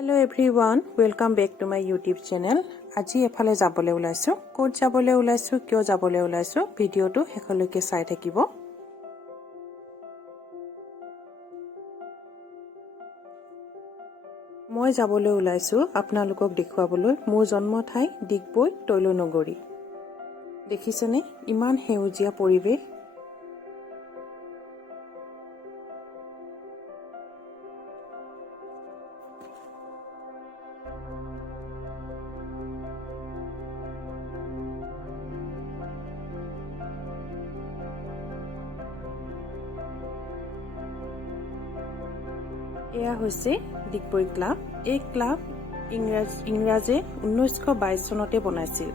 Hello everyone, welcome back to my YouTube channel. আজি এফালে যাবলৈ ওলাইছো। ক'ত যাবলৈ ওলাইছো, কিয় যাবলৈ ওলাইছো, ভিডিওটো শেষলৈকে চাই থাকিব। মই যাবলৈ ওলাইছো আপোনালোকক দেখুৱাবলৈ মোৰ জন্ম ঠাই ডিগবৈ তৈলনগৰী। দেখিছেনে ইমান সেউজীয়া পৰিৱেশ। এয়া হৈছে ডিগবৈ ক্লাব। এই ক্লাব ইংৰাজে 1922 চনতে বনাইছিল।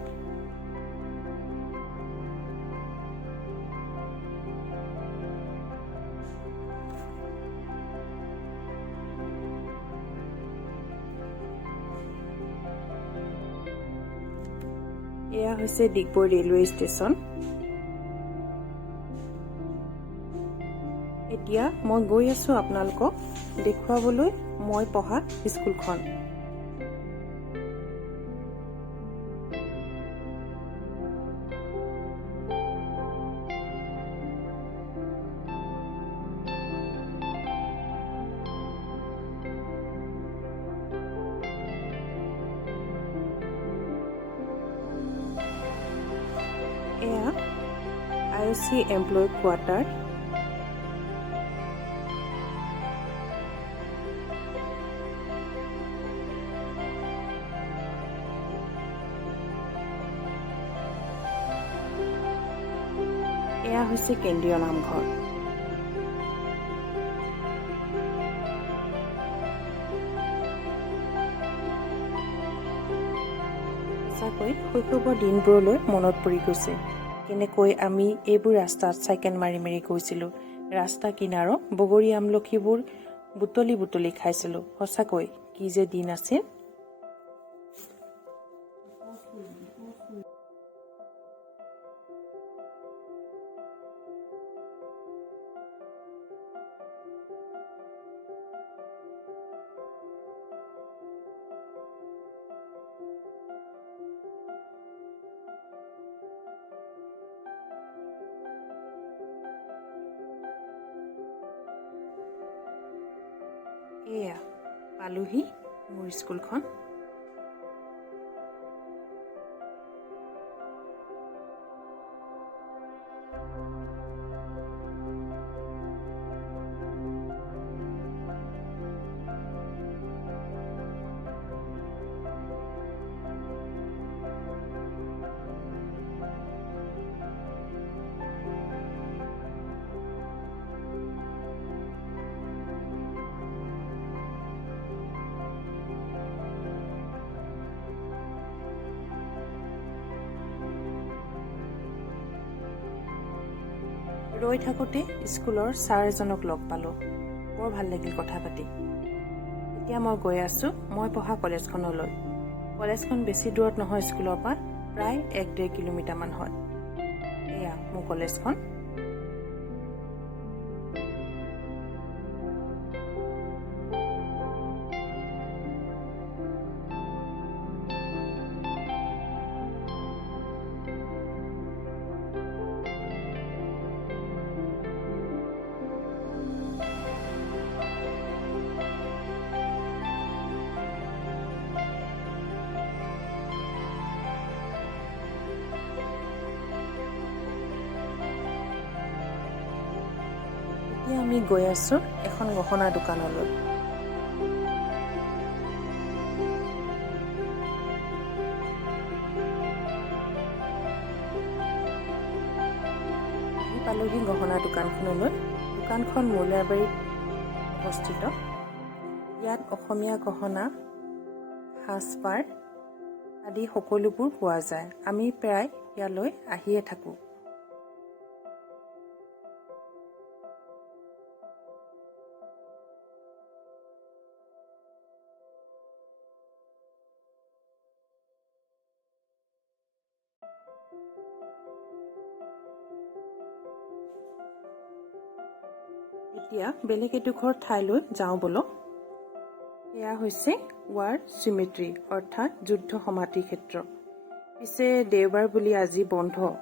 এয়া হৈছে ডিগবৈ ৰেলৱে ষ্টেচন। এতিয়া মই গৈ আছো আপোনালোকক দেখুৱাবলৈ মই পঢ়া স্কুলখন। এয়া IOC এমপ্লয়ী কোৱাৰ্টাৰ। এয়া হৈছে কেন্দ্ৰীয় নামঘৰ। সঁচাকৈ শৈশৱৰ দিনবোৰলৈ মনত পৰি গৈছে। কেনেকৈ আমি এইবোৰ ৰাস্তাত চাইকেল মাৰি মাৰি গৈছিলোঁ। ৰাস্তা কিনাৰৰ বগৰী আমলখিবোৰ বুটলি বুটলি খাইছিলোঁ। সঁচাকৈ কি যে দিন আছিল। এয়া পালোহি মোৰ স্কুলখন। ৰৈ থাকোঁতে স্কুলৰ ছাৰ এজনক লগ পালোঁ। বৰ ভাল লাগিল কথা পাতি। এতিয়া মই গৈ আছোঁ মই পঢ়া কলেজখনলৈ। কলেজখন বেছি দূৰত নহয় স্কুলৰ পৰা, প্ৰায় 1-1.5 কিলোমিটাৰমান হয়। এয়া মোৰ কলেজখন। এতিয়া আমি গৈ আছোঁ এখন গহনা দোকানলৈ। আহি পালোহি গহনা দোকানখনলৈ। দোকানখন মৌলাবাৰীত অৱস্থিত। ইয়াত অসমীয়া গহনা, সাজপাৰ আদি সকলোবোৰ পোৱা যায়। আমি প্ৰায় ইয়ালৈ আহিয়ে থাকোঁ। এতিয়া বেলেগ এডোখৰ ঠাইলৈ যাওঁ বলক। এয়া হৈছে ৱাৰ চিমেট্ৰি অৰ্থাৎ যুদ্ধ সমাধি ক্ষেত্ৰ। পিছে দেওবাৰ বুলি আজি বন্ধ।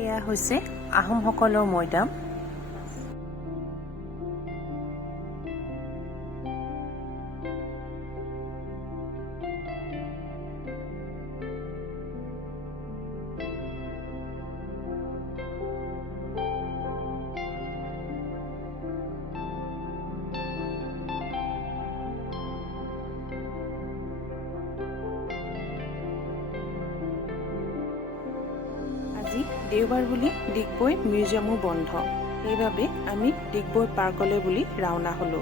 এয়া হৈছে আহোমসকলৰ মৈদাম। আজি দেওবাৰ বুলি ডিগবৈ মিউজিয়ামো বন্ধ। সেইবাবে আমি ডিগবৈ পাৰ্কলৈ বুলি ৰাওনা হ'লো।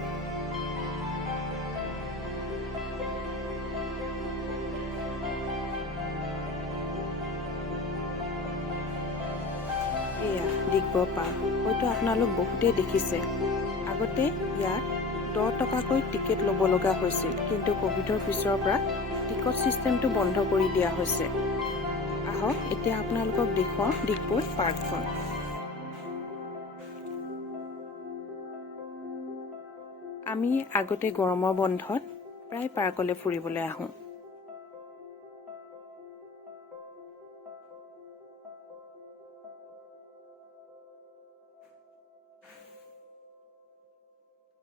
এয়া ডিগবৈ পাৰ্ক, হয়তো আপোনালোক বহুতেই দেখিছে। আগতে ইয়াত 10 টকাকৈ টিকেট ল'ব লগা হৈছিল, কিন্তু ক'ভিডৰ পিছৰ পৰা টিকট ছিষ্টেমটো বন্ধ কৰি দিয়া হৈছে। আহক এতিয়া আপোনালোকক দেখুৱাওঁ ডিগবৈ পাৰ্কখন। আমি আগতে গৰমৰ বন্ধত প্ৰায় পাৰ্কলৈ ফুৰিবলৈ আহোঁ।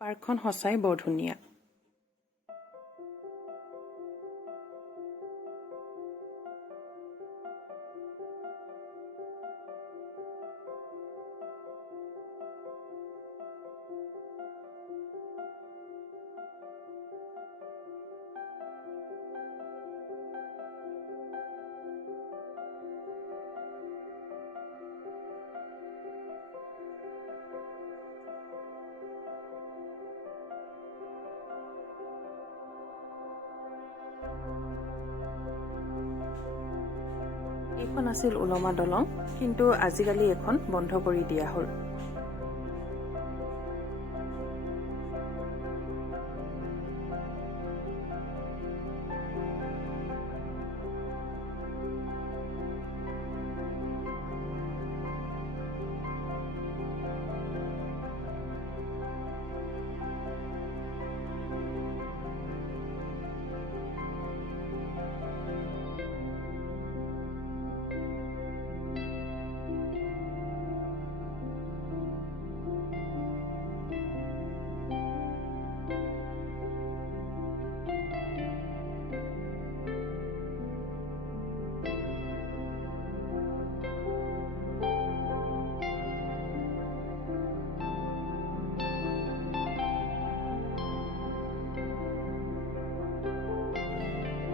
পাৰ্কখন সঁচাই বৰ ধুনীয়া। এইখন আছিল উলমা দলং, কিন্তু আজিকালি এখন বন্ধ কৰি দিয়া হ'ল।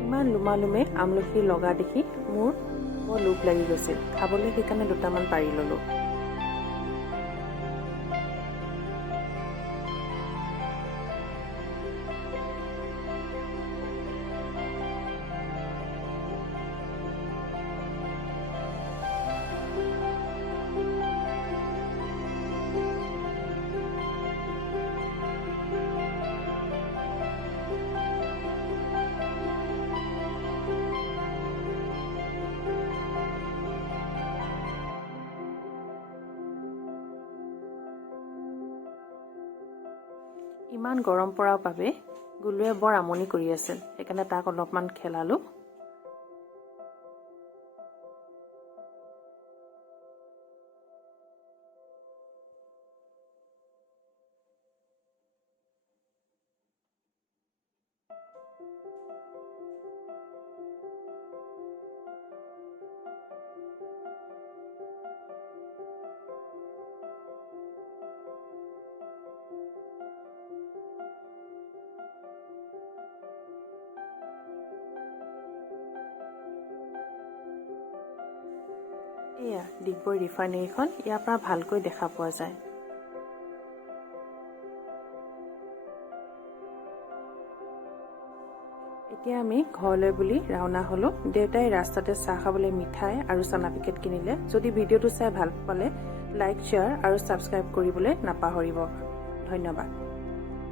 ইমান লুমালুমে আমলখি লগা দেখি মোৰ বৰ লোভ লাগি গৈছিল। খাবলৈ সেইকাৰণে দুটামান পাৰি ল'লোঁ। ইমান গৰম পৰাৰ বাবে গুলুৱে বৰ আমনি কৰি আছিল, সেইকাৰণে তাক অলপমান খেলালোঁ। এয়া ডিগবৈ ৰিফাইনেৰীখন ইয়াৰ পৰা ভালকৈ দেখা পোৱা যায়। এতিয়া আমি ঘৰলৈ বুলি ৰাওনা হ'লো। দেউতাই ৰাস্তাতে চাহ খাবলৈ মিঠাই আৰু চানা পেকেট কিনিলে। যদি ভিডিঅ'টো চাই ভাল পালে লাইক, শ্বেয়াৰ আৰু ছাবস্ক্ৰাইব কৰিবলৈ নাপাহৰিব। ধন্যবাদ।